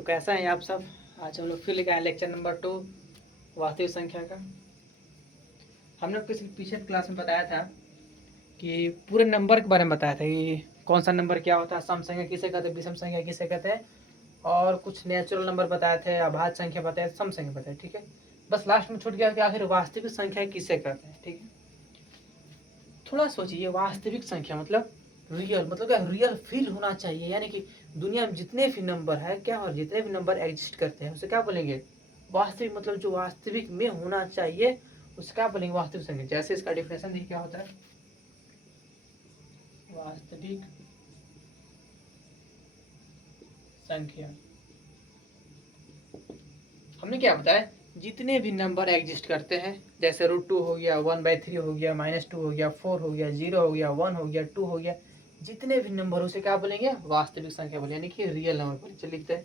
तो कैसा है आप सब। आज हम लोग फिर लेके आए लेक्चर नंबर 2 वास्तविक संख्या का। हमने किसी पिछले क्लास में बताया था कि पूरे नंबर के बारे में बताया था कि कौन सा नंबर क्या होता है, सम संख्या किसे कहते हैं, विषम संख्या किसे कहते हैं, और कुछ नेचुरल नंबर बताए थे, अभाज्य संख्या बताए, सम संख्या बताए। ठीक है, बस लास्ट में छूट गया कि आखिर वास्तविक संख्या किसे कहते हैं। ठीक है, थोड़ा सोचिए, वास्तविक संख्या मतलब रियल, मतलब क्या रियल फील होना चाहिए, यानी कि दुनिया में जितने भी नंबर है क्या, और जितने भी नंबर एग्जिस्ट करते हैं उसे क्या बोलेंगे, वास्तविक। मतलब जो वास्तविक में होना चाहिए उसे क्या बोलेंगे, वास्तविक संख्या। जैसे इसका डिफिनेशन देखिए क्या होता है, वास्तविक संख्या। हमने क्या बताया, जितने भी नंबर एग्जिस्ट करते हैं, जैसे √2 हो गया, 1/3 हो गया, -2 हो गया, 4 हो गया, 0 हो गया, 1 हो गया, 2 हो गया, जितने भी नंबर उसे क्या बोलेंगे, वास्तविक संख्या बोलेंगे, यानी कि रियल नंबर बोलेंगे। चलिए लिखते हैं,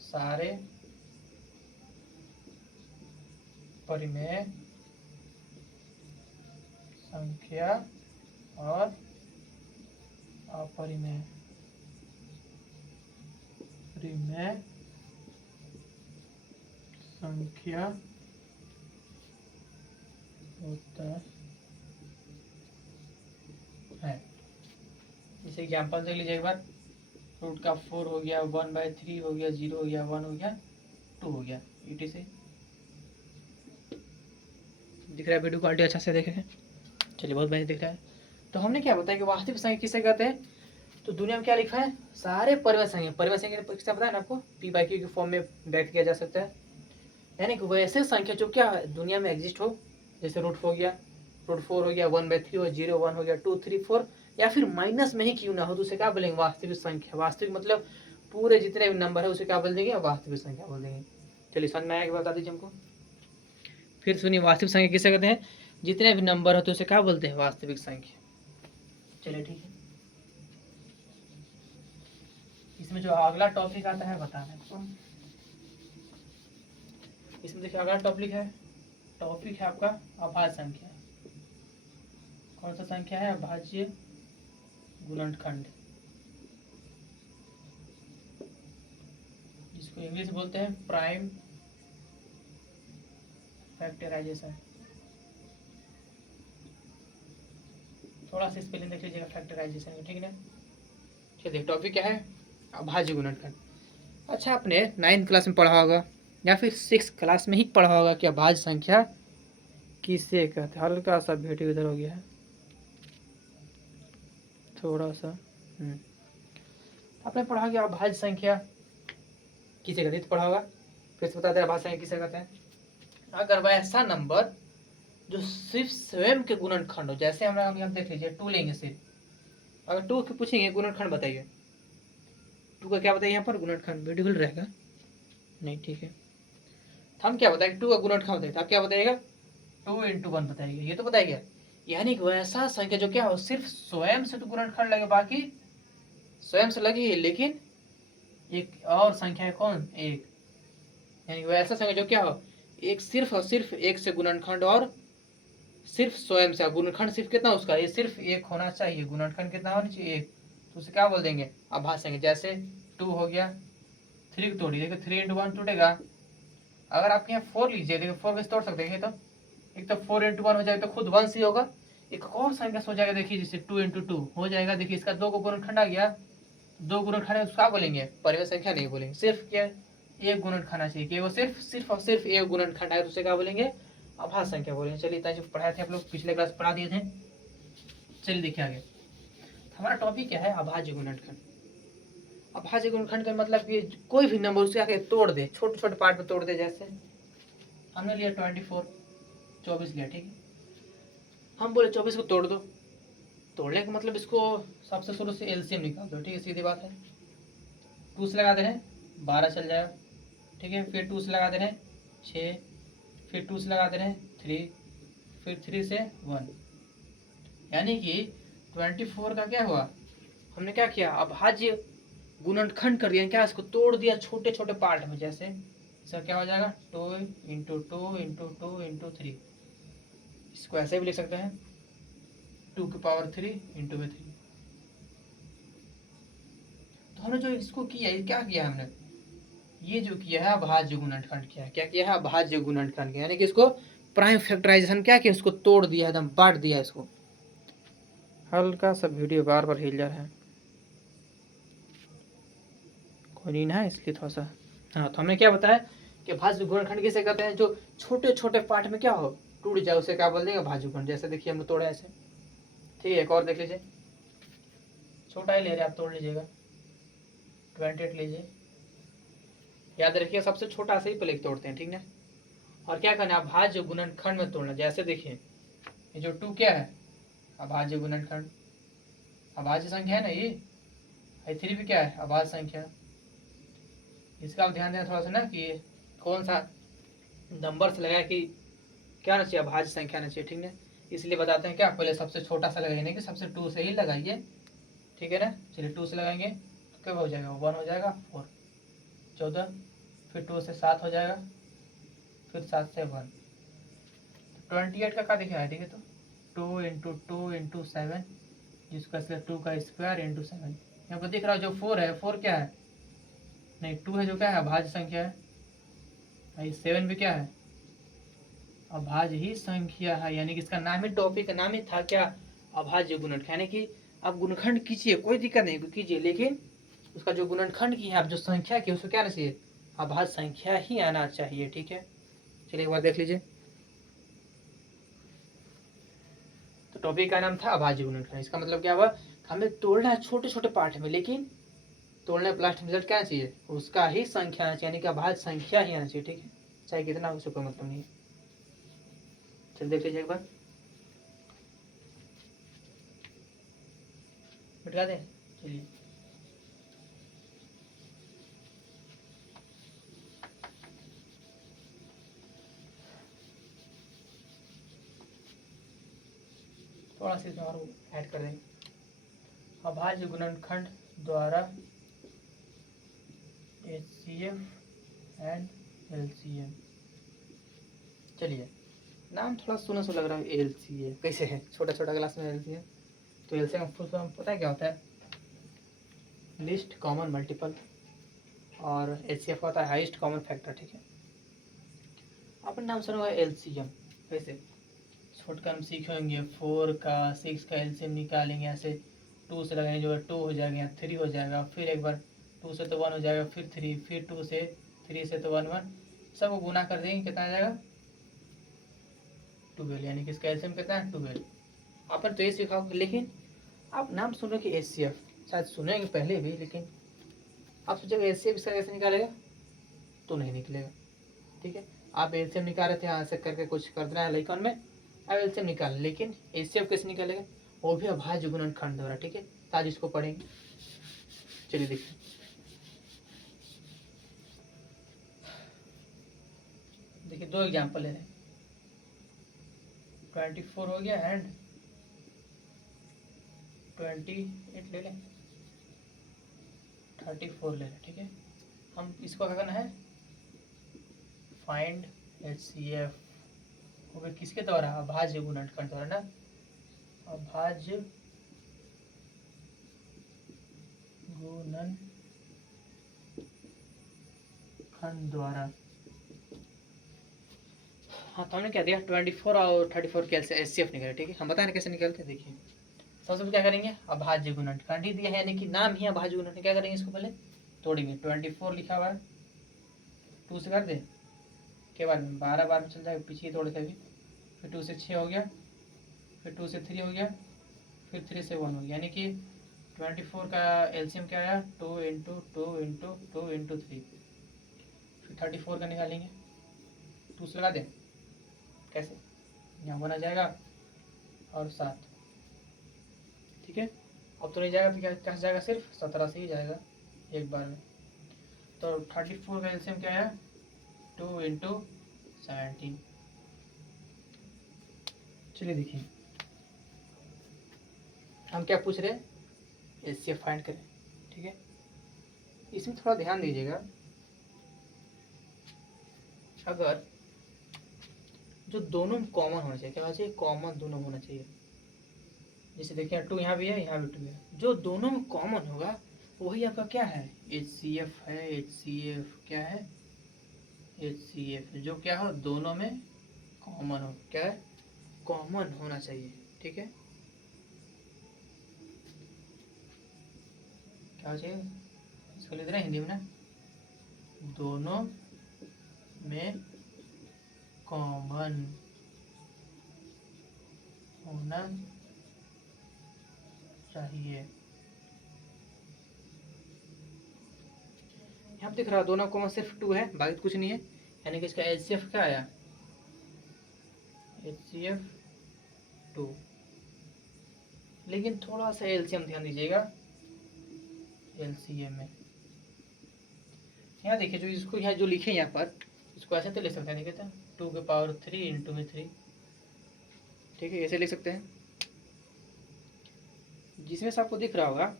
सारे परिमेय संख्या और अपरिमेय परिमेय संख्या होता है। जैसे एग्जाम्पल देख लीजिए एक बार, √4 हो गया, 1/3 हो गया, 0 हो गया, 1 हो गया, 2 हो गया, इटी से दिख रहा है। वीडियो क्वालिटी अच्छा से देख रहे हैं, चलिए बहुत बढ़िया दिख रहा है। तो हमने क्या बताया कि वास्तविक संख्या किसे कहते हैं, तो दुनिया में क्या लिखा है, सारे परिमेय संख्या। परिमेय संख्या किसका पता है ना आपको, p/q के फॉर्म में व्यक्त किया जा सकता है, यानी कि वैसे संख्या जो क्या है दुनिया में एग्जिस्ट हो, जैसे √4 हो गया, √4 हो गया, 1/3 हो, 0 1 हो गया, 2 3 4, या फिर माइनस में ही क्यों ना हो तो उसे क्या बोलेंगे, वास्तविक संख्या। वास्तविक मतलब पूरे जितने भी नंबर है उसे क्या बोल देंगे, वास्तविक संख्या बोल देंगे। चलिए समझ में आया कि बता दीजिए हमको। फिर सुनिए, वास्तविक संख्या किसे कहते हैं, जितने भी नंबर होते हैं उसे क्या बोलते हैं, वास्तविक संख्या। चलिए ठीक है, इसमें जो अगला टॉपिक आता है बताना आपको। इसमें देखिए अगला टॉपिक है आपका अभाज्य संख्या। कौन सा संख्या है, अभाज्य गुणनखंड, जिसको इंग्लिश बोलते हैं प्राइम फैक्टराइजेशन। थोड़ा सा स्पेलिंग देख लीजिएगा फैक्टराइजेशन में, ठीक है ना। चलिए टॉपिक क्या है, अभाज्य गुणनखंड। अच्छा, आपने 9th क्लास में पढ़ा होगा या फिर 6th क्लास में ही पढ़ा होगा कि अभाज्य संख्या किसे कहते हैं। हल्का सा वीडियो इधर हो गया है थोड़ा सा। आपने पढ़ा कि अभाज्य संख्या किसे कहते हैं, तो पढ़ा होगा। फिर से बता दें अभाज्य संख्या किसे कहते हैं, अगर वह ऐसा नंबर जो सिर्फ स्वयं के गुणनखंड हो। जैसे हम यहाँ देख लीजिए 2 लेंगे, सिर्फ अगर 2 के पूछेंगे गुणनखंड बताइए, 2 का क्या बताइए यहाँ पर, गुणनखंड। ब्यूटीफुल रहेगा, नहीं ठीक है। हम क्या बताएंगे, 2 का गुणनखंड बताइए, आप क्या बताइएगा, 2 × 1 बताइएगा, ये तो बताइएगा। यानी कि वैसा संख्या जो क्या हो, सिर्फ स्वयं से तो गुणनखंड लगे, बाकी स्वयं से लगी है, लेकिन एक और संख्या है कौन, एक। यानी वैसा संख्या जो क्या हो, एक सिर्फ और सिर्फ एक से गुणनखंड, और सिर्फ स्वयं से। गुणनखंड सिर्फ कितना उसका, ये सिर्फ एक होना चाहिए, गुणनखंड कितना होना चाहिए, एक। तो उसे क्या बोल देंगे, अभाज्य संख्या। जैसे 2 हो गया, 3 को तोड़िए, देखो 3 × 1 टूटेगा। अगर आपके यहाँ 4 लीजिए, देखो 4 कैसे तोड़ सकते हैं, तो एक तो 4 × 1 हो जाएगा तो खुद 1 ही होगा। एक और संख्या हो जाएगा, देखिए जैसे 2 × 2 हो जाएगा, देखिए इसका 2 को गुणनखंड आ गया। 2 गुणनखंड क्या बोलेंगे, परिमेय संख्या नहीं बोलेंगे, सिर्फ क्या एक गुणनखंड आना चाहिए, कि वो सिर्फ और सिर्फ एक गुणनखंड है तो उसे क्या बोलेंगे, अभाज्य संख्या बोलेंगे। चलिए इतना जो पढ़ाए थे आप लोग पिछले क्लास पढ़ा दिए थे। चलिए देखिए आगे, हमारा टॉपिक क्या है, अभाज्य गुणनखंड। अभाज्य गुणनखंड का मतलब कि कोई भी नंबर उसे आके तोड़ दे, छोटे छोटे पार्ट में तोड़ दे। जैसे हमने लिया 24, 24 लिया, ठीक है। हम बोले 24 को तोड़ दो, तोड़ने का मतलब इसको सबसे शुरू से एलसीएम निकाल दो, ठीक है, सीधी बात है। 2 से लगा दे रहे हैं 12 चल जाएगा, ठीक है। फिर 2 से लगा दे रहे हैं 6, फिर 2 से लगा दे रहे हैं 3, फिर 3 से 1, यानी कि 24 का क्या हुआ, हमने क्या किया, अभाज्य गुणनखंड कर दिया, क्या इसको तोड़ दिया छोटे छोटे पार्ट में। जैसे इसका क्या हो जाएगा, 2 × 2 × 2 × 3, इसको ऐसे भी लिख सकते हैं 2 की पावर 3 × 3। तो हमने जो इसको किया, ये क्या किया हमने, ये जो किया है अभाज्य गुणनखंड किया है। क्या किया है, अभाज्य गुणनखंड किया, यानी कि इसको प्राइम फैक्टराइजेशन क्या किया, इसको तोड़ दिया, एकदम बांट दिया इसको। हल्का सा वीडियो बार बार हिल जा रहा है, कोई नहीं ना, इसलिए थोड़ा सा। हाँ, तो हमने क्या बताया कि भाज्य गुणनखंड किसे कहते हैं, जो छोटे छोटे पार्ट में क्या हो, टूट जाए, उसे क्या बोल देंगे, भाज्य गुणनखंड। जैसे देखिए हमने तोड़ा ऐसे, ठीक है। एक और देख लीजिए, छोटा ही ले रहे आप, तोड़ लीजिएगा, 28 लीजिए, याद रखिए सबसे छोटा से ही पहले तोड़ते हैं, ठीक ना। और क्या करना है, अभाज्य गुणनखंड में तोड़ना। जैसे देखिए ये जो 2 क्या है, अभाज्य गुणनखंड, अभाज्य संख्या है ना ये, 3 भी क्या है, अभाज्य संख्या। इसका आप ध्यान देना थोड़ा सा ना, कि कौन सा नंबर से लगाया कि क्या ना चाहिए, अभाज्य संख्या ना चाहिए, ठीक है। इसलिए बताते हैं क्या, पहले सबसे छोटा सा लगाइए, नहीं कि सबसे 2 से ही लगाइए, ठीक है ना। चलिए 2 से लगाएंगे तो क्या हो जाएगा, 1 हो जाएगा, 4 14, फिर 2 से 7 हो जाएगा, फिर 7 से 1, 28 का क्या दिखा है, ठीक है। तो 2 इंटू 2 इंटू 7, जिसका 2 का स्क्वायर इंटू 7, यहाँ पर दिख रहा है जो 4 है, 4 क्या है, नहीं 2 है, जो क्या है, अभाज्य संख्या है। 7 भी क्या है, अभाज्य ही संख्या है, यानी कि इसका नाम ही, टॉपिक का नाम ही था क्या, अभाज्य गुणनखंड। यानी कि आप गुणनखंड कीजिए, कोई दिक्कत नहीं कीजिए, लेकिन उसका जो गुणनखंड की है, आप जो संख्या की, उसको क्या आना चाहिए, अभाज्य संख्या ही आना चाहिए, ठीक है। चलिए एक बार देख लीजिए, तो टॉपिक का नाम था अभाज्य गुणनखंड। इसका मतलब क्या हुआ, हमें तोड़ना है छोटे छोटे पार्ट में, लेकिन तोड़ने पर लास्ट रिजल्ट क्या आना चाहिए, उसका ही संख्या आना चाहिए, यानी कि अभाज्य संख्या ही आना चाहिए, ठीक है। चाहे कितना उससे कोई मतलब नहीं है। चल देख लीजिए एक बार, मिटा दें, चलिए। थोड़ा सा इसमें और ऐड कर देंगे, अभाज्य गुणनखंड द्वारा HCF एंड LCM। चलिए, नाम थोड़ा सुना सा लग रहा है, LCM कैसे है, छोटा छोटा क्लास में LCM। तो LCM फुल फॉर्म पता है क्या होता है, लिस्ट कॉमन मल्टीपल, और HCF होता है हाईएस्ट कॉमन फैक्टर, ठीक है। आपने नाम सुना होगा LCM, कैसे, छोटकर हम सीखेंगे 4 का 6 का LCM निकालेंगे, ऐसे 2 से लगाएंगे, जो 2 हो जाएगा, 3 हो जाएगा, फिर एक बार 2 से तो 1 हो जाएगा, फिर 3, फिर 2 से 3 से तो 1 1, सबको गुना कर देंगे, कितना आ जाएगा, 12, यानी कि इसका LCM कितना है, 12। आपने तो ये सीखा होगा, लेकिन आप नाम सुन रहे कि HCF, शायद सुनेंगे पहले भी, लेकिन आप सोचेंगे HCF इसका कैसे निकालेगा, तो नहीं निकलेगा, ठीक है। आप LCM निकाल रहे थे, यहाँ से करके कुछ करना है लाइकन में, अब LCM निकाल, लेकिन HCF कैसे निकालेगा, वो भी अभाज्य गुणनखंड द्वारा, ठीक है। आज इसको पढ़ेंगे, चलिए देखिए। देखिए 2 एग्जाम्पल ले रहे हैं, 24 हो गया एंड 28 ले लें, 34 ले लें, ठीक है। हम इसको क्या करना है, फाइंड HCF, वो भी किसके द्वारा, अभाज्य गुणनखंड द्वारा ना, अभाज्य गुणनखंड द्वारा। हाँ, तो हमने क्या दिया, 24 और 34 के HCF निकाले, ठीक है। हम बताएं कैसे निकालते हैं, देखिए सबसे पहले क्या करेंगे, अभाज्य गुणनखंड ही दिया है, यानी कि नाम ही अभाज्य गुणनखंड, क्या करेंगे, इसको पहले तोड़ेंगे। 24 लिखा हुआ है, 2 से कर दे के बाद में 12 बार में चल जाएगा, पीछे तोड़ के भी, फिर 2 से 6 हो गया, फिर 2 से 3 हो गया, फिर 3 से 1 हो गया, यानी कि 24 का LCM क्या आया, 2 इंटू 2 इंटू 2 इंटू 3, फिर 34 का निकालेंगे, 2 से लगा दें, कैसे, यहाँ 1 आ जाएगा और 7, ठीक है। अब तो नहीं जाएगा, तो क्या कैसे जाएगा, सिर्फ 17 से ही जाएगा एक बार में। तो 34 का LCM क्या है, 2 इंटू 17। चलिए देखिए, हम क्या पूछ रहे हैं, HCF फाइंड करें, ठीक है। इसमें थोड़ा ध्यान दीजिएगा, अगर जो दोनों कॉमन होना चाहिए, क्या होना चाहिए, कॉमन दोनों होना चाहिए। जैसे देखिए 2 यहाँ भी है, यहाँ भी 2 है, जो दोनों में कॉमन होगा वही आपका क्या है, HCF है। HCF क्या है, HCF जो क्या हो दोनों में कॉमन हो, क्या है, कॉमन होना चाहिए। ठीक है, क्या हो चाहिए, इसको लिख रहे हैं हिंदी में ना, दोनों में कॉमन होना चाहिए। यहाँ पे दिख रहा है दोनों कॉमन सिर्फ 2 है, बाकी तो कुछ नहीं है, यानी कि इसका HCF क्या आया, HCF 2। लेकिन थोड़ा सा LCM ध्यान दीजिएगा, LCM में यहाँ देखिए, जो इसको यहाँ जो लिखे यहाँ पर, इसको ऐसे तो लिख सकते हैं, देखिए 2 की पावर 3 इंटू में 3, ठीक है, ऐसे लिख सकते हैं। जिसमें से आपको दिख रहा होगा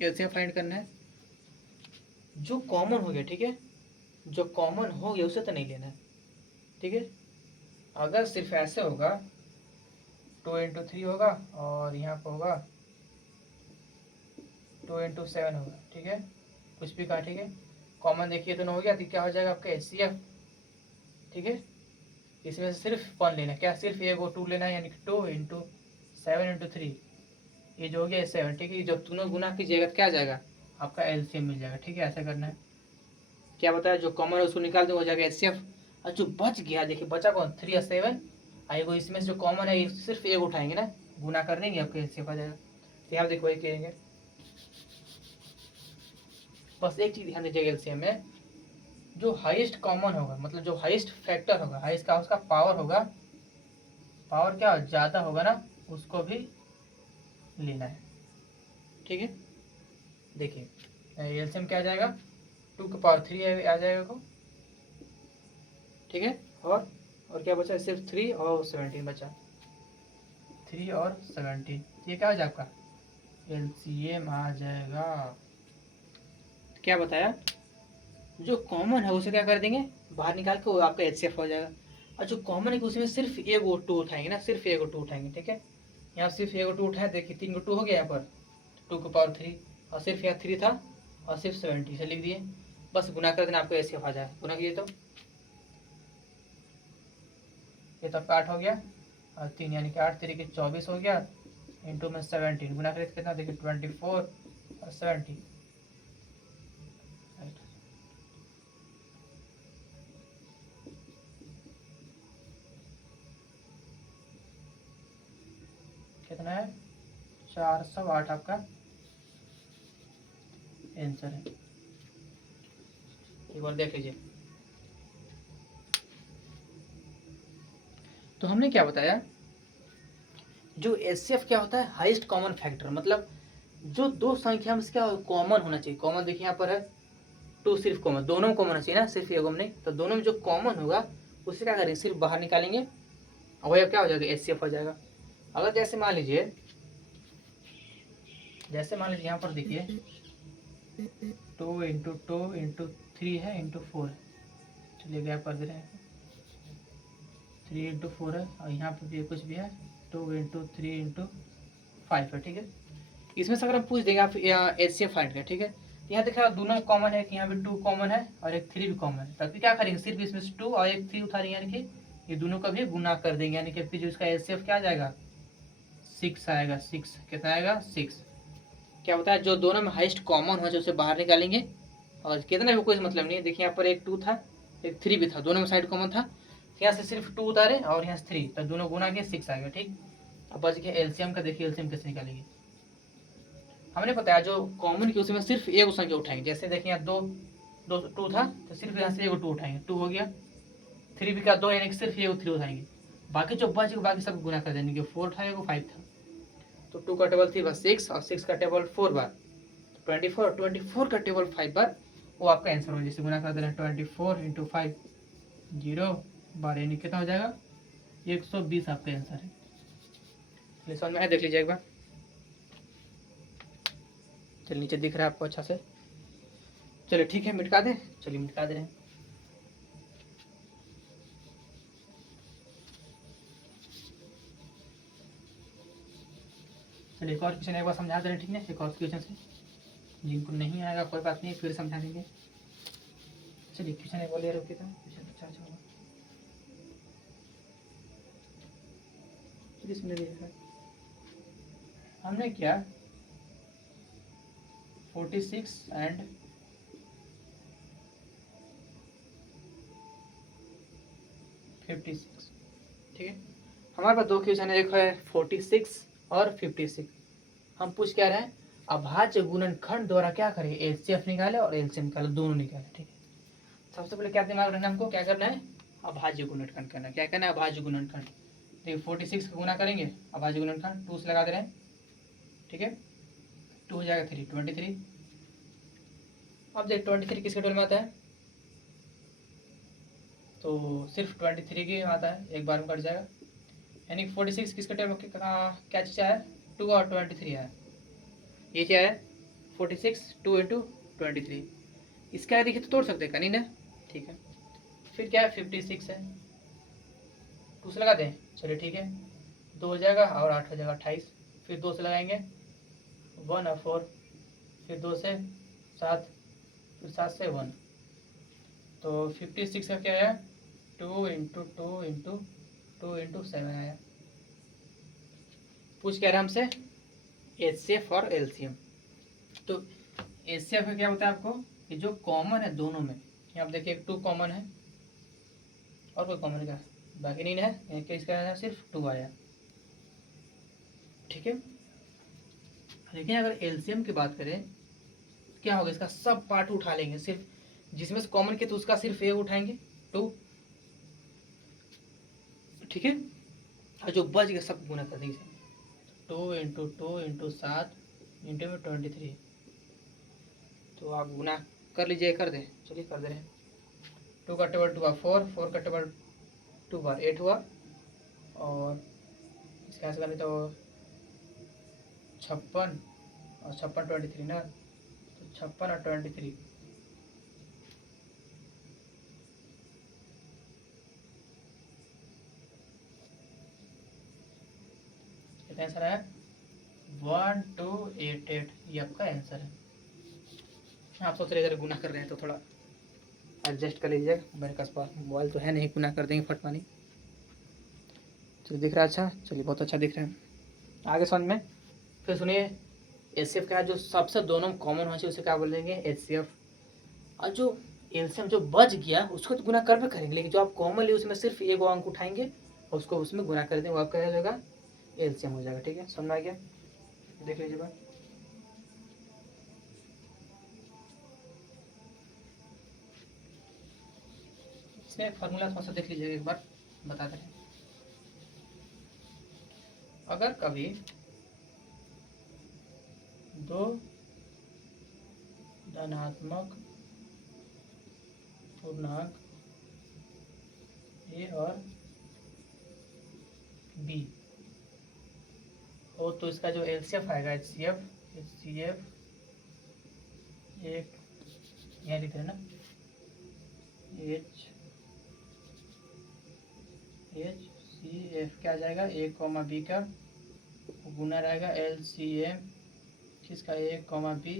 LCM फाइंड करना है, जो कॉमन हो गया, ठीक है, जो कॉमन हो गया उसे तो नहीं लेना है। ठीक है, अगर सिर्फ ऐसे होगा 2 इंटू 3 होगा, और यहाँ पर होगा 2 इंटू 7 होगा, ठीक है, कुछ भी कहा, ठीक है, कॉमन देखिए तो न हो गया, तो क्या हो जाएगा आपका HCF। ठीक है, इसमें से सिर्फ 1 लेना है, क्या सिर्फ एक और 2 लेना है, यानी कि 2 इंटू 7 इंटू 3, ये जो हो गया 7। ठीक है, जब दोनों गुना कीजिएगा तो क्या आ जाएगा, आपका LCM मिल जाएगा। ठीक है, ऐसा करना है। क्या बताया, जो कॉमन है उसको निकाल दो, हो जाएगा HCF। और जो बच गया, देखिए बचा कौन, 3 और 7, आएगा इसमें से जो कॉमन है सिर्फ एक उठाएंगे ना, गुना कर देंगे, आपका HCF आ जाएगा। तो यहाँ देखो वही करेंगे, बस एक चीज ध्यान दीजिएगा, LCM में जो हाईएस्ट कॉमन होगा, मतलब जो हाईएस्ट फैक्टर होगा, हाईएस्ट का उसका पावर होगा, पावर क्या ज़्यादा होगा ना, उसको भी लेना है। ठीक है, देखिए LCM क्या आ जाएगा, 2 की पावर 3 आ जाएगा को। ठीक है, और क्या बचा, सिर्फ 3 और 17 बचा, 3 और 17, ये क्या हो जाएगा आपका LCM आ जाएगा। क्या बताया, जो कॉमन है उसे क्या कर देंगे, बाहर निकाल के वो आपका HCF हो जाएगा। और जो कॉमन है कि उसमें सिर्फ एक और 2 उठाएंगे ना, सिर्फ एक और 2 उठाएंगे। ठीक है, यहाँ सिर्फ एक और 2 उठाए, देखिए 3 को 2 हो गया यहाँ पर, 2 की पावर 3, और सिर्फ यहाँ 3 था, और सिर्फ 70 से लिख दिए, बस गुना कर देना, आपको HCF आ जाए। गुना कीजिए तो ये तो आपका 8 हो गया, और 3 यानी कि 8 3 के 24 हो गया, इंटू में 17, गुना करें कितना, देखिए 24 और 70, कितना है, 408 आपका आंसर है। एक बार देख लीजिए, तो हमने क्या बताया, जो HCF क्या होता है, हाईएस्ट कॉमन फैक्टर, मतलब जो दो संख्या में क्या कॉमन होना चाहिए। कॉमन देखिए यहाँ पर है 2, सिर्फ कॉमन, दोनों में कॉमन होना चाहिए ना, सिर्फ एक में नहीं, तो दोनों में जो कॉमन होगा उससे क्या करेंगे, सिर्फ बाहर निकालेंगे, और वह क्या हो जाएगा, HCF हो जाएगा। अगर जैसे मान लीजिए, यहाँ पर देखिए 2 इंटू 3 है, इंटू 4 है, चलिए गैप कर दे रहे हैं, 3 इंटू 4 है, और यहाँ पर भी कुछ भी है 2 इंटू 3 इंटू 5 है। ठीक है, इसमें से अगर हम पूछ देंगे आप HCF फाइंड करें, ठीक है, तो यहाँ देखा दोनों कॉमन है, कि यहाँ पे 2 कॉमन है और एक 3 भी कॉमन है, तब क्या करेंगे, सिर्फ इसमें से 2 और एक 3 उठा लेंगे, यानी कि ये दोनों का भी गुना कर देंगे, यानी कि फिर जो इसका HCF क्या आ जाएगा, 6 आएगा। 6 कितना आएगा, 6। क्या होता है, जो दोनों में हाईएस्ट कॉमन हो जो उसे बाहर निकालेंगे, और कितना भी कोई मतलब नहीं है। देखिए यहाँ पर एक 2 था, एक 3 भी था, दोनों में साइड कॉमन था, यहाँ से सिर्फ 2 उतारे और यहाँ से 3, तो दोनों गुना के 6 आ गया। ठीक, अब बच गया LCM का। देखिए LCM कैसे निकालेंगे, हमने बताया जो कॉमन की उसमें सिर्फ एक संख्या उठाएंगे। जैसे देखिए यहाँ 2 था, तो सिर्फ यहाँ से एक 2 उठाएंगे, 2 हो गया। 3 भी का 2, यानी कि सिर्फ एक 3 उठाएंगे, बाकी जो बच गया बाकी सब गुना कर देंगे, 4 था, एक 5 था, तो 2 का टेबल 3 बार 6, और 6 का टेबल 4 बार 24, 24 का टेबल 5 बार, वो आपका आंसर हो। जैसे गुना कर देना 24 इंटू 5, 0 बार, यानी कितना हो जाएगा, 120 आपका आंसर है। चलिए समझ में आया, देख लीजिए एक बार। चलिए नीचे दिख रहा है आपको अच्छा से, चलिए ठीक है, मिटका दें, चलिए मिटका दे रहे हैं। चलिए एक और क्वेश्चन एक बार समझा दे रहे हैं, ठीक है, एक और क्वेश्चन से। जिनको नहीं आएगा कोई बात नहीं, फिर समझा देंगे। चलिए क्वेश्चन एक बोलिए, रुकिए तो क्वेश्चन अच्छा अच्छा होगा। चलिए सुन लीजिए, हमने क्या 46 एंड 56, ठीक है। हमारे पास दो क्वेश्चन है, एक है 46 और 56। हम पूछ क्या रहे हैं, अभाज्य गुणनखंड द्वारा क्या करें, एचसीएफ निकाले और एलसीएम निकाले, दोनों निकाले, ठीक है। सबसे पहले क्या दिमाग रखना, हमको क्या करना है, अभाज्य गुणनखंड करना है। क्या करना है, अभाज्य गुणनखंड। देखिए 46 का गुना करेंगे, अभाज्य गुणनखंड 2 से लगा दे रहे हैं, ठीक है। 2 हो जाएगा 3, 23। अब देख 23 किसके टोल में आता है, तो सिर्फ 23 की आता है, एक बार में कट जाएगा। यानी 46 किसके टोल में क्या चीज़ है, 2 और 23 है। ये क्या है 46, 2 इंटू 23। इसका देखिए तो तोड़ सकते हैं, कहीं ना, ठीक है। फिर क्या है 56 है, 2 से लगा दें, चलिए ठीक है। 2 हो जाएगा और 8 हो जाएगा 28। फिर 2 से लगाएंगे 1 और 4, फिर 2 से 7, फिर 7 से 1, तो 56 का क्या आया, 2 इंटू 2 इंटू 2 इंटू 7 आया। पूछ क्या रहा हमसे, एचसीएफ और एलसीएम। तो एचसीएफ का क्या होता है आपको, कि जो कॉमन है दोनों में, यहाँ आप देखिए 2 कॉमन है और कोई कॉमन क्या बाकी नहीं है, इसका आया सिर्फ 2 आया, ठीक है। लेकिन अगर एलसीएम की बात करें क्या होगा, इसका सब पार्ट उठा लेंगे, सिर्फ जिसमें से कॉमन के तो उसका सिर्फ ए उठाएंगे 2, ठीक है। और जो बच गया सब गुना कर देंगे, 2 इंटू 2 इंटू 7 इंटू में 23। तो आप गुना कर लीजिए, कर दें, चलिए कर दे रहे हैं। 2 का टेबल 2 बार 4, 4 का टेबल 2 बार 8 हुआ, और इसके आंसर करें तो 56 और 56 23 ना, तो 56 और 23, कितना आंसर है 1288, ये आपका आंसर है। आप सोच रहे इधर गुना कर रहे हैं तो थोड़ा एडजस्ट कर लीजिएगा, मेरे पास मोबाइल तो है नहीं, गुना कर देंगे फटवानी। चलिए दिख रहा है, अच्छा, चलिए बहुत अच्छा दिख रहा है, आगे समझ में। फिर सुनिए, एचसीएफ का जो सबसे दोनों कॉमन होना चाहिए उसे क्या बोलेंगे, एचसीएफ। और जो एलसीएम जो बच गया उसको तो गुना कर भी करेंगे, लेकिन जो आप कॉमन लिए उसमें सिर्फ एक अंक उठाएंगे और उसको उसमें गुना कर देंगे, वो आपका हो जाएगा एलसीएम हो जाएगा, ठीक है। समझ में आ गया, देख लीजिए बात। इसमें फार्मूला थोड़ा सा देख लीजिएगा एक बार, बता दें। अगर कभी दो धनात्मक पूर्णांक ए और बी हो तो इसका जो एलसीएफ आएगा एचसीएफ एक, यहाँ लिख रहे हैं ना, एच क्या आ जाएगा, ए कॉमा बी का गुना रहेगा एलसीएम किसका, ए कॉमा बी,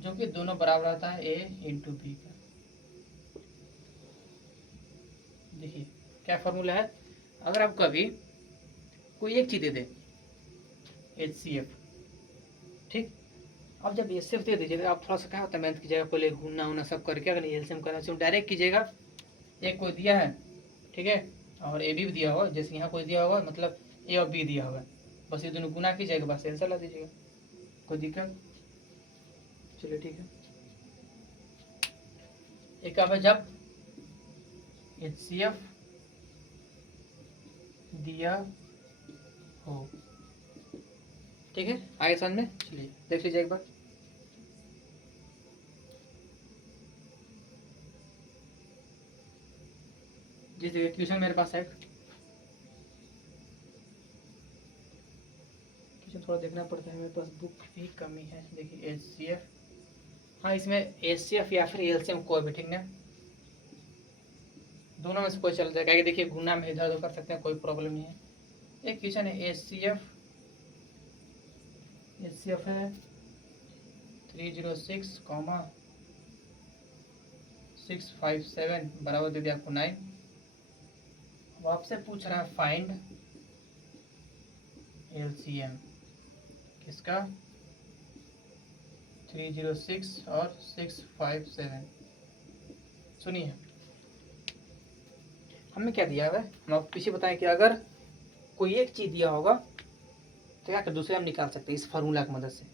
जो कि दोनों बराबर आता है ए इंटू बी का। देखिए क्या फॉर्मूला है, अगर आप कभी कोई एक चीज़ दे दें एचसीएफ, ठीक। अब जब एचसीएफ दे दीजिएगा, आप थोड़ा सा क्या होता है, मेहनत कीजिएगा, पहले गुना उना सब करके, अगर एलसीएम करना चाहिए डायरेक्ट कीजिएगा। एक कोई दिया है, ठीक है, और ए बी भी दिया होगा, जैसे यहाँ कोई दिया होगा, मतलब ए और बी दिया होगा, बस ये दोनों गुना कीजिएगा, बस आंसर ला दीजिएगा, कोई दिक्कत। चलिए ठीक है। एक अब है जब एचसीएफ दिया हो, ठीक है, आगे समझ में, चलिए देख लीजिए एक बार। जिस देखिए क्वेश्चन मेरे पास है, क्वेश्चन थोड़ा देखना पड़ता है, मेरे पास बुक भी कमी है। देखिए एचसीएफ, हाँ इसमें एचसीएफ या फिर एलसीएम कोई भी, ठीक ना, दोनों में से कोई चल जाएगा। देखिए गुना में इधर उधर कर सकते हैं, कोई प्रॉब्लम नहीं है। एक क्वेश्चन है एचसीएफ है 306 कॉमा 657 बराबर दे दिया आपको 9। अब आपसे पूछ रहा है फाइंड LCM किसका, 306 और 657। सुनिए हमने क्या दिया है, हम आपको पीछे बताएं कि अगर कोई एक चीज़ दिया होगा तो क्या कर दूसरे हम निकाल सकते हैं इस फार्मूला की मदद से।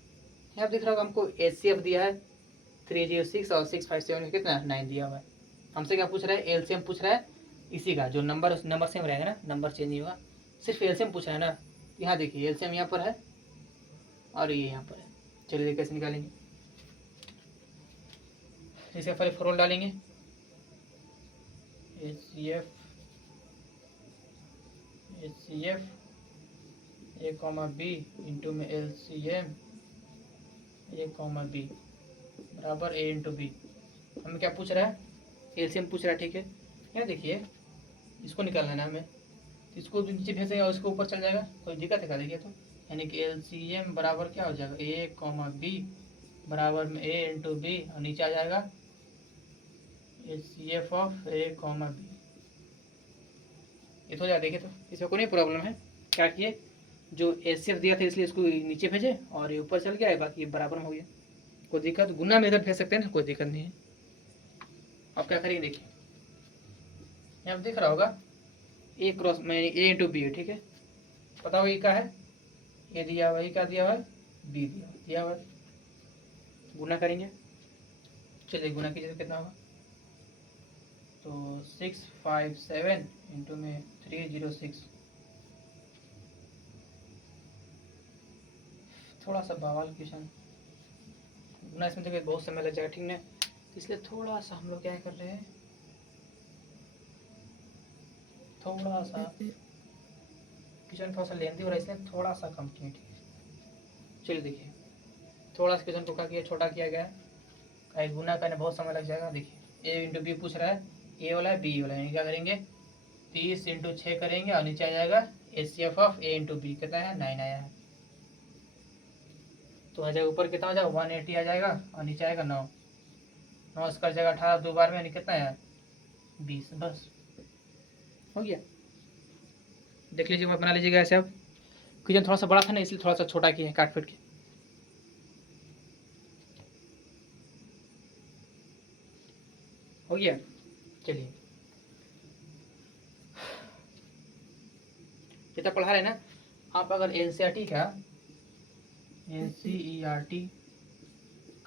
यहाँ दिख रहा होगा हमको HCF दिया है 306 और 657 कितना 9 दिया हुआ है। हमसे क्या पूछ रहा है, LCM पूछ रहा है इसी का, जो नंबर उस नंबर सेम रहेगा ना, नंबर चेंज नहीं होगा, सिर्फ LCM पूछ रहा है ना। यहाँ देखिए LCM यहाँ पर है और ये यहाँ पर है। चलिए कैसे निकालेंगे, इसका पहले फॉर्मूला डालेंगे HCF A comma B into में LCM A कॉमा B बराबर A इंटू B। हमें क्या पूछ रहा है, LCM पूछ रहा है, ठीक है। यहाँ देखिए इसको निकालना है ना हमें, इसको नीचे भेजेंगे और इसको ऊपर चल जाएगा, कोई दिक्कत है क्या, देखिए तो यानी कि LCM बराबर क्या हो जाएगा A कॉमा B बराबर में A इंटू B और नीचे आ जाएगा HCF of A comma B। ये तो जा देखिए तो इसमें कोई नहीं प्रॉब्लम है। क्या किए, जो HCF दिया था इसलिए इसको नीचे भेजे और ये ऊपर चल गया है, बाकी बराबर हो गया, कोई दिक्कत, गुना में इधर भेज सकते हैं ना, कोई दिक्कत नहीं है। अब क्या करेंगे देखिए, यहाँ दिख रहा होगा A क्रॉस में A इंटू B है, ठीक है। बताओ ये क्या है, A दिया हुआ है, क्या दिया हुआ है B दिया हुआ है, गुना करेंगे। चलिए गुना कीजिए तो कितना होगा, तो 657 इंटू में 306। थोड़ा सा बवाल क्वेश्चन गुना, इसमें देखिए बहुत समय लग जाएगा, ठीक है, इसलिए थोड़ा सा हम लोग क्या कर रहे हैं, थोड़ा सा क्वेश्चन थोड़ा सा लेंथी हो रहा है इसलिए थोड़ा सा कम किए, ठीक है। चलिए देखिए थोड़ा सा क्वेश्चन को क्या किया, छोटा किया गया, कहीं गुना करने बहुत समय लग जाएगा। देखिए A इंटू B पूछ रहा है, A वाला है B वाला है, क्या करेंगे 30 इंटू 6 करेंगे और नीचे आ जाएगा HCF of A into B कितना है 9 आया है, तो आ जाएगा ऊपर कितना आ जाएगा 180 आ जाएगा और नीचे आएगा 9 इसका जाएगा 18 दो बार में कितना है 20, बस हो गया। देख लीजिए बना लीजिएगा ऐसे। अब क्वेश्चन थोड़ा सा बड़ा था ना इसलिए थोड़ा सा छोटा किया है काट पीट के। हो गया, चलिए जितना पढ़ा रहे ना आप, अगर NCERT का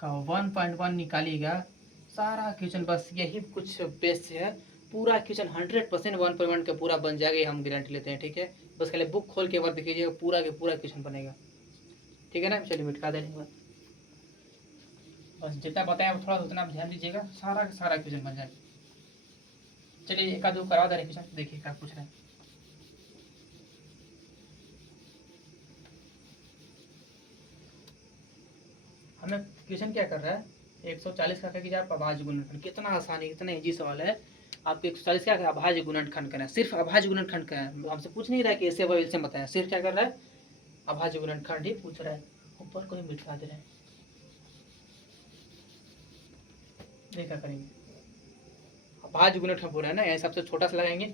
1.1 निकालिएगा सारा क्वेश्चन, बस यही कुछ बेस है, पूरा क्वेश्चन 100% 1.1 का पूरा बन जाएगा, हम गारंटी लेते हैं, ठीक है। बस खाली बुक खोल के एक बार देखिएगा, पूरा के पूरा क्वेश्चन बनेगा, ठीक है ना। चलिए मिटा देंगे, बस जितना बताया थोड़ा उतना आप ध्यान दीजिएगा, सारा का सारा क्वेश्चन बन जाएगा। चलिए एक आध दो करवा दे रहे क्वेश्चन, देखिए क्या पूछ रहे हैं। हमें क्वेश्चन क्या कर रहा है, 140 का क्या कीजिए आप अभाज्य गुणनखंड, कितना आसानी कितना इजी सवाल है। आपको 140 क्या अभाज्य गुणनखंड करना है, सिर्फ अभाज्य गुणनखंड का है, हमसे पूछ नहीं रहा है कि ऐसे वैसे बताया, सिर्फ क्या कर रहा है अभाज्य गुणनखंड ही पूछ रहा है। ऊपर को ही मिटा दे रहे हैं, देखा करेंगे अभाज्य गुणनखंड पूरा है ना, यहाँ सबसे छोटा सा लगाएंगे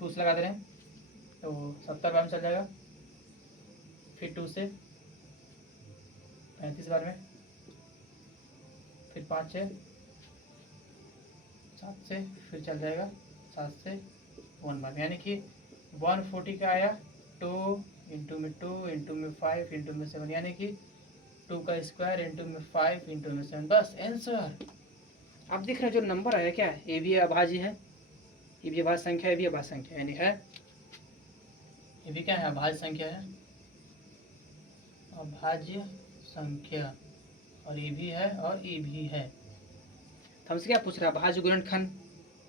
2 से लगा दे रहे हैं, तो 70 बार में चल जाएगा, फिर 2 से 35 बार में, फिर 5 से 7 से, फिर चल जाएगा 7 से 1 बार में, यानी कि 140 का आया 2 इंटू में 2 इंटू में 5 इंटू में 7, यानी कि 2 का स्क्वायर इंटू में 5 इंटू में 7, बस आंसर। आप देख रहे हैं जो नंबर आया क्या है, ये भी अभाज्य है, ये भी अभाज्य संख्या है, ये भी अभाज्य संख्या यानी है, ये भी क्या है अभाज्य संख्या है, अभाज्य संख्या, और ये भी है और ये भी है। तो हमसे क्या पूछ रहा है अभाज्य गुणनखंड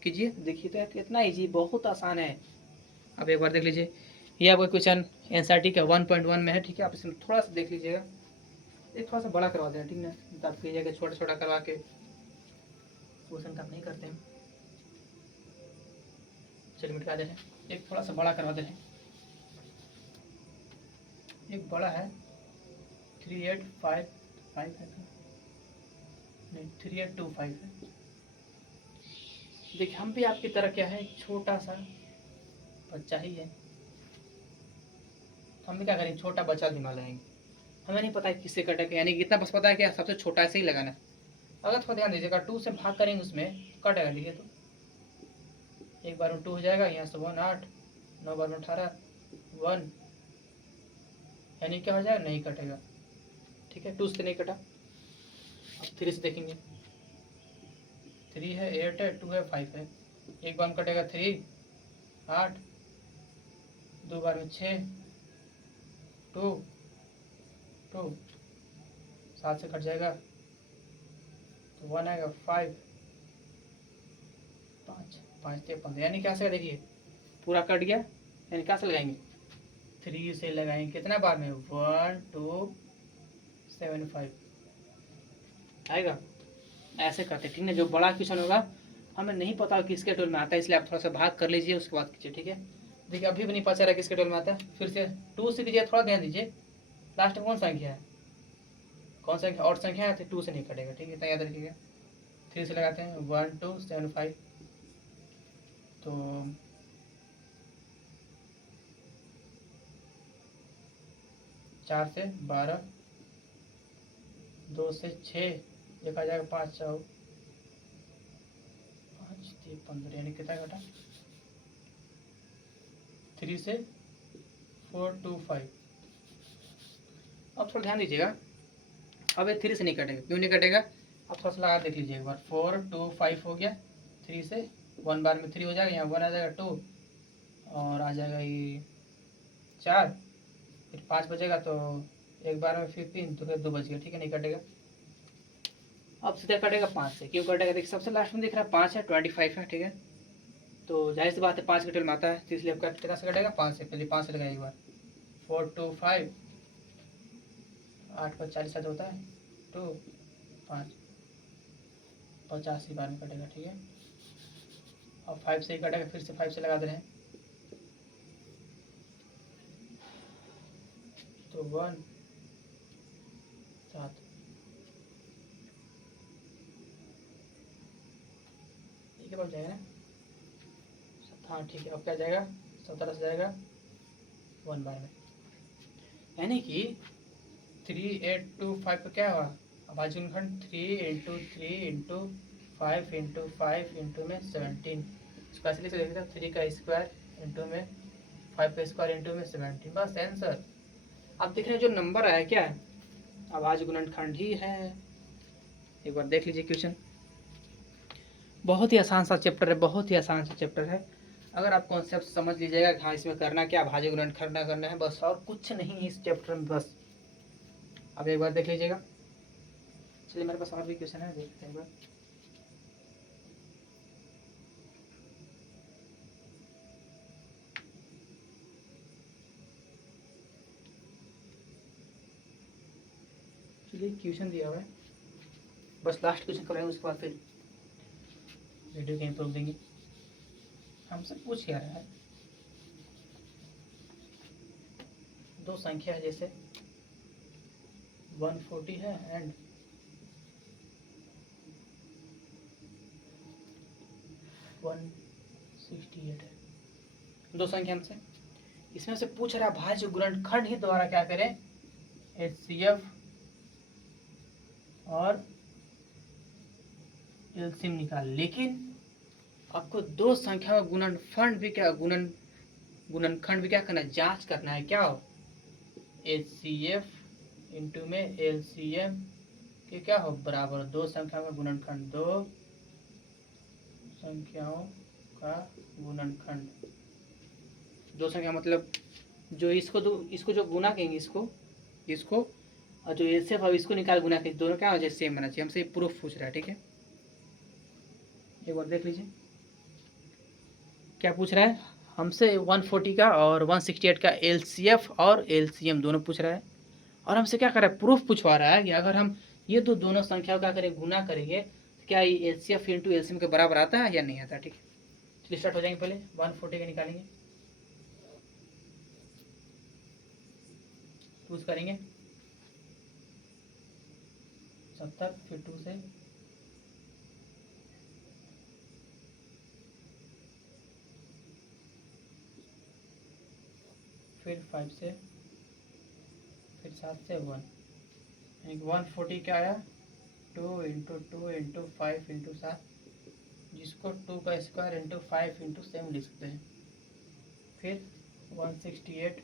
कीजिए, देखिए तो कितना इजी, बहुत आसान है। अब एक बार देख लीजिए, ये आपका क्वेश्चन NCERT का 1.1 में है, ठीक है। आप इसमें थोड़ा सा देख लीजिएगा, एक थोड़ा सा बड़ा करवा देना, ठीक है, तो आप कीजिएगा छोटा छोटा करवा के क्वेश्चन का नहीं करते हैं। चलिए मिटा दे रहे हैं, एक थोड़ा सा बड़ा करवा दे रहे हैं, एक बड़ा है 3855 है, नहीं 3825 है। देखिए हम भी आपकी तरह क्या है, छोटा सा बच्चा ही है। हम भी क्या करेंगे, छोटा बच्चा दिमाग लगाएंगे। हमें नहीं पता है किससे कटेगा, यानी कि इतना बस पता है कि सबसे छोटा ऐसे ही लगाना है। अगर थोड़ा ध्यान दीजिएगा, 2 से भाग करेंगे उसमें कटेगा। लिखिए तो एक बार में 2 हो जाएगा, यहाँ से 1 8, 9 बार में 18 1, यानी क्या हो जाएगा, नहीं कटेगा। ठीक है, 2 से नहीं कटा। अब 3 से देखेंगे, 3 है 8 है 2 है 5 है, एक बार में कटेगा 3 8, 2 बार में 6 2 2, 7 से कट जाएगा तो 1 आएगा 5 5 5 से 15, यानी क्या से देखिए पूरा कट गया। यानी क्या से लगाएंगे, 3 से लगाएंगे कितना बार में, 1 2 7 5 आएगा। ऐसे करते ठीक है। जो बड़ा क्वेश्चन होगा हमें नहीं पता किसके टोल में आता है, इसलिए आप थोड़ा सा भाग कर लीजिए, उसके बाद कीजिए। ठीक है, देखिए अभी भी नहीं पता चल रहा किसके टोल में आता है, फिर से 2 से कीजिए, थोड़ा ध्यान दीजिए। लास्ट में कौन संख्या है, कौन संख्या और संख्या है, तो 2 से नहीं कटेगा। ठीक है, इतना याद रखिएगा। 3 से लगाते हैं 1 2 7 5, तो 4 से 12, 2 से 6, देखा जाएगा 5 4 5 3 15, यानी कितना घटा, 3 से 4 2 5। अब थोड़ा ध्यान दीजिएगा, अब ये 3 से नहीं कटेगा, क्यों नहीं कटेगा, अब थोड़ा सा लगा देख लीजिए एक बार। 4 2 5 हो गया, 3 से 1 बार में 3 हो जाएगा, यहाँ 1 आ जाएगा 2, और आ जाएगा ये 4, फिर 5 बचेगा, तो एक बार में फिर 3, तो फिर 2 बच गया। ठीक है, नहीं कटेगा। अब सीधा कटेगा 5 से, क्यों कटेगा, देखिए सबसे लास्ट में दिख रहा है 5 है, 25 है। ठीक है, तो जाहिर सी बात है 5 के टेल में आता है, तो इसलिए आपका कितना से कटेगा, 5 से। पहले 5 से लगाइए एक बार, 4 2 5, 8 पर 40 होता है, 2 5 85 बार में कटेगा। ठीक है, और 5 से ही कटेगा, फिर से 5 से लगा दे रहे हैं, तो 1 7, ठीक है, बन जाएगा ना। हाँ ठीक है, अब क्या जाएगा, 17 से जाएगा 1 बार में, यानी कि 3 8 2 5 का क्या हुआ, अभाज्य गुणनखंड 3 इंटू 3 इंटू 5 इंटू 5 इंटू में 17, इसको ऐसे लिख देखेगा 3 का स्क्वायर इंटू में 5 का स्क्वायर इंटू में 17, बस आंसर। आप देख रहे हैं जो नंबर आया क्या है, अभाज्य गुणनखंड ही है। एक बार देख लीजिए क्वेश्चन, बहुत ही आसान सा चैप्टर है, बहुत ही आसान सा चैप्टर है। अगर आप कॉन्सेप्ट समझ लीजिएगा हाँ इसमें करना क्या, अभाज्य गुणनखंड करना है बस, और कुछ नहीं इस चैप्टर में बस। अब एक बार देख लीजिएगा। चलिए मेरे पास और भी क्वेश्चन है, देखते हैं एक बार। चलिए क्वेश्चन दिया हुआ है, बस लास्ट क्वेश्चन कराएंगे, उसके बाद फिर वीडियो कहीं रोक देंगे। हमसे पूछ क्या रहा है, दो संख्या है, जैसे 140 है एंड 168 है, दो संख्या हमसे, इसमें से पूछ रहा है भाज्य गुणनखंड ही द्वारा क्या करें, HCF और एलसीएम निकाल। लेकिन आपको दो संख्या का गुणनखंड भी क्या, गुणनखंड भी क्या करना है, जांच करना है। क्या हो, HCF इंटू में LCM के क्या हो बराबर, दो संख्याओं का गुणनखंड, दो संख्याओं का गुणनखंड, दो संख्या मतलब जो इसको दो, इसको जो गुना करेंगे, इसको और जो एलसीएम अब इसको निकाल गुना करेंगे, दोनों क्या हो जाए, सेम बना चाहिए। हमसे प्रूफ पूछ रहा है। ठीक है, एक बार देख लीजिए क्या पूछ रहा है हमसे, 140 का और 168 का LCF और LCM दोनों पूछ रहा है, और हमसे क्या कर रहा है, प्रूफ पूछवा रहा है कि अगर हम ये तो दोनों संख्याओं का करें गुना करेंगे तो क्या ये LCF इंटू LCM के बराबर आता है या नहीं आता। ठीक है, चलिए स्टार्ट हो जाएंगे। पहले 140 का निकालेंगे, यूज करेंगे 70, फिर 2 से 5 से, फिर 7 से 1, यानी 140 क्या आया, 2 × 2 × 5 × 7, जिसको 2 का स्क्वायर इंटू 5 × 7 लिख सकते हैं। फिर 168,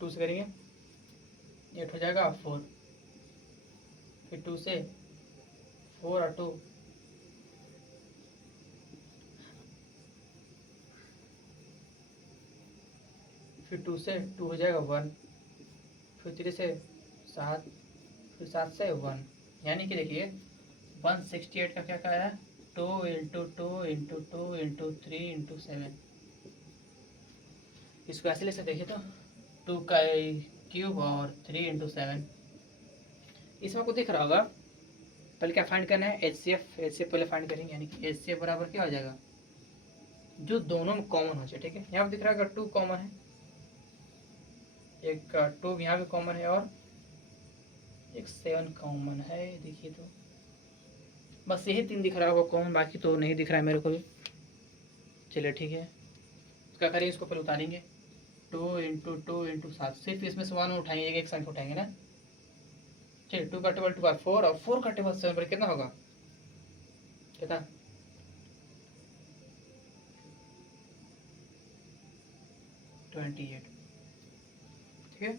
2 से करेंगे 8 हो जाएगा 4, फिर 2 से 4 और 2, फिर 2 से 2 हो जाएगा 1, फिर 3 से 7, फिर 7 से 1, यानी कि देखिए 168 का क्या क्या आया, 2 × 2 × 2 × 3 × 7। इसको ऐसे ले सकते देखिए, तो 2 का क्यूब और 3 × 7। इसमें आपको दिख रहा होगा, पहले क्या फाइंड करना है, एचसीएफ पहले फाइंड करेंगे, यानी कि एचसीएफ बराबर क्या हो जाएगा, जो दोनों में कॉमन हो जाए। ठीक है, यहाँ पर दिख रहा है अगर 2 कॉमन है, एक 2 यहाँ पे कॉमन है और एक 7 कॉमन है, देखिए तो बस यही 3 दिख रहा होगा कॉमन, बाकी तो नहीं दिख रहा है मेरे को भी। चलिए ठीक है, क्या करेंगे, इसको पहले उतारेंगे, 2 × 2 × 7, सिर्फ इसमें से 1 उठाएंगे, एक संख्या उठाएंगे ना। चलिए 2 का टेबल 2 बार 4 और 4 का टेबल 7 पर कितना होगा, कितना, 28। ठीक है,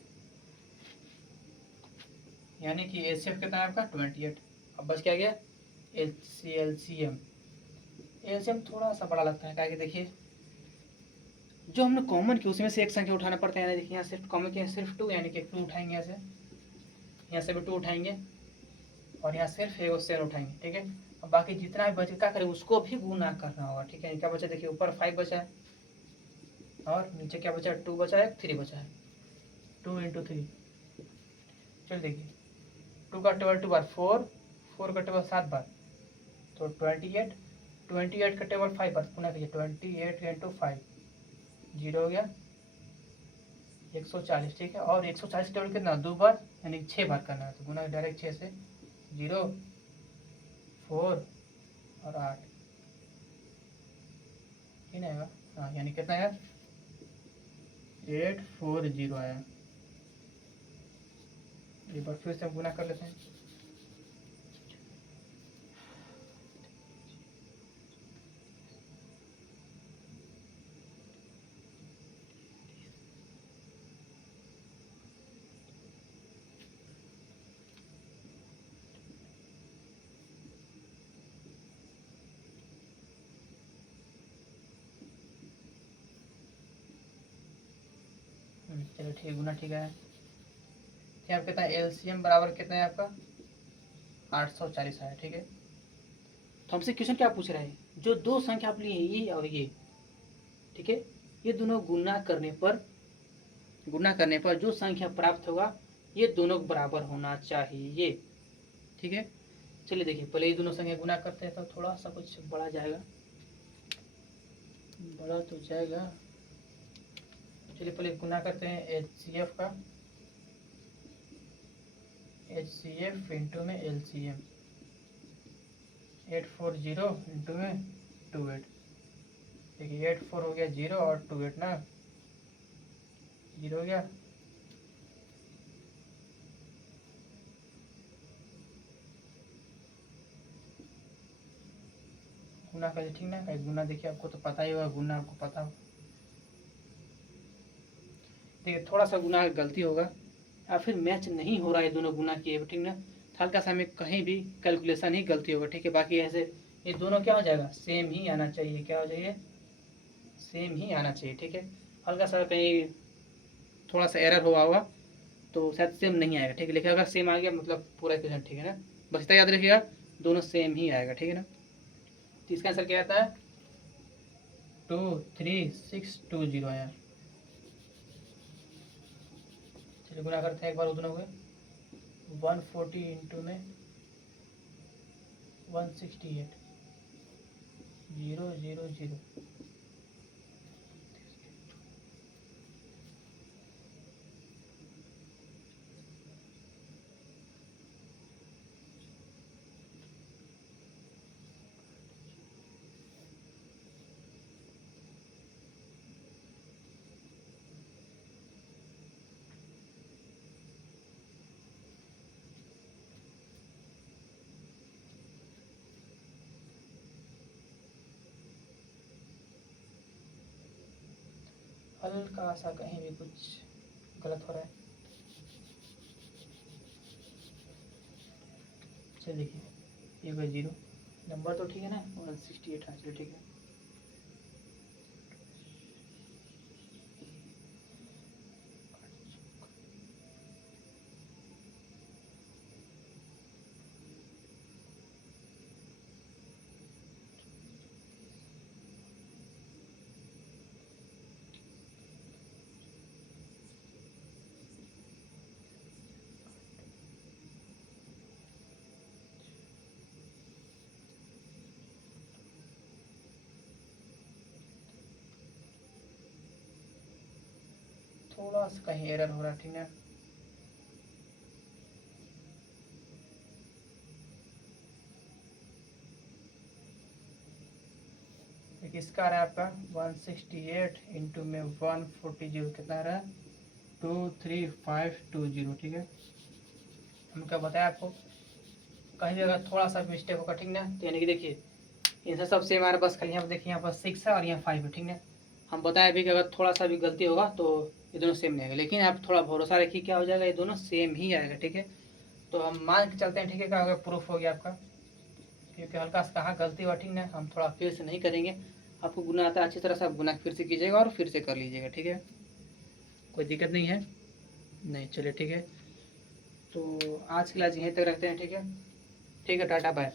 यानी कि एचसीएफ कितना है आपका 28। अब बच क्या गया, एलसीएम। एलसीएम थोड़ा सा बड़ा लगता है, क्या कि देखिए जो हमने कॉमन की उसमें से एक संख्या उठाना पड़ता है, यानी देखिए यहाँ सिर्फ कॉमन की सिर्फ 2, यानी कि 2 उठाएंगे, यहाँ से भी 2 उठाएंगे और यहाँ सिर्फ एक 7 उठाएंगे। ठीक है, अब बाकी जितना भी बचे क्या करें, उसको भी गुना करना होगा। ठीक है, क्या बचा, देखिए ऊपर 5 बचा है और नीचे क्या बचा है, 2 बचा है, 3 बचा है, 2 × 3। चलिए देखिए 2 का टेबल 2 बार 4, 4 का टेबल 7 बार, तो 28, 28 का टेबल 5 बार, पुनः कहिए 28 × 5, 0 हो गया 140। ठीक है, और 140 टेबल कितना, 2 बार यानी 6 बार करना है, तो गुना डायरेक्ट 6 से, 0 4 और 8, ठीक है, हाँ यानी कितना है, 840 आया। एक बार फिर से हम गुना कर लेते हैं, चलो ठीक, गुना ठीक है। क्या आप कितना एलसीएम बराबर कितना है आपका, 840 आया। ठीक है, तो हमसे क्वेश्चन क्या पूछ रहा है, जो दो संख्या आप लिए ये और ये, ठीक है, ये दोनों गुना करने पर जो संख्या प्राप्त होगा ये दोनों बराबर होना चाहिए। ठीक है, चलिए देखिए पहले ये दोनों संख्या गुना करते हैं तो थोड़ा सा कुछ बड़ा जाएगा, बड़ा तो जाएगा। चलिए पहले गुना करते हैं एचसीएफ का, एचसीएफ इंटू में एलसीएम, 840 इंटू में 28। देखिए 84 हो गया 0 और 28 ना, 0 हो गया, गुना कर, ठीक ना, कहीं गुना देखिए आपको तो पता ही होगा, गुना आपको पता होगा। देखिए थोड़ा सा गुना गलती होगा या फिर मैच नहीं हो रहा है दोनों गुना किए, ठीक ना, हल्का सा हमें कहीं भी कैलकुलेशन ही गलती होगा। ठीक है, बाकी ऐसे ये दोनों क्या हो जाएगा, सेम ही आना चाहिए, क्या हो जाइए, सेम ही आना चाहिए। ठीक है, हल्का सा कहीं थोड़ा सा एरर हुआ होगा तो शायद सेम नहीं आएगा। ठीक है, लेकिन अगर सेम आ गया मतलब पूरा इक्वेशन ठीक है ना, बस इतना याद रखिएगा, दोनों सेम ही आएगा। ठीक है ना, तो इसका आंसर क्या आता है, 23620 आया। चलिए गुना करते हैं एक बार दोनों को, 140 इंटू में 168, 0 0 0, हल्का सा कहीं भी कुछ गलत हो रहा है। चलिए देखिए, ये कोई 0 नंबर तो ठीक है ना, 168। हाँ चलिए ठीक है। थोड़ा सा कहीं एरर हो रहा है, ठीक है। एक इसका आ रहा है आपका 168 इंटू में 140 कितना आ रहा है 23520, ठीक है। हम क्या बताया आपको, कहीं भी अगर थोड़ा सा मिस्टेक होगा, ठीक ना, तो यानी कि देखिए इनसे सब सेम आ रहा है, बस खाली यहाँ पर देखिए यहाँ पर 6 है और यहाँ 5 है, ठीक है। हम बताया भी कि अगर थोड़ा सा भी गलती होगा तो ये दोनों सेम नहीं आएगा, लेकिन आप थोड़ा भरोसा रखिए क्या हो जाएगा, ये दोनों सेम ही आएगा, ठीक है। तो हम मान के चलते हैं, ठीक है, क्या होगा, प्रूफ हो गया आपका, क्योंकि हल्का सा कहाँ गलती हुआ, ठीक ना। हम थोड़ा फिर से नहीं करेंगे, आपको गुना आता है अच्छी तरह से, आप गुना फिर से कीजिएगा और फिर से कर लीजिएगा, ठीक है, कोई दिक्कत नहीं है। नहीं चलिए ठीक है, तो आज के लिए यहीं तक रखते हैं, ठीक है। ठीक है, टाटा बाय।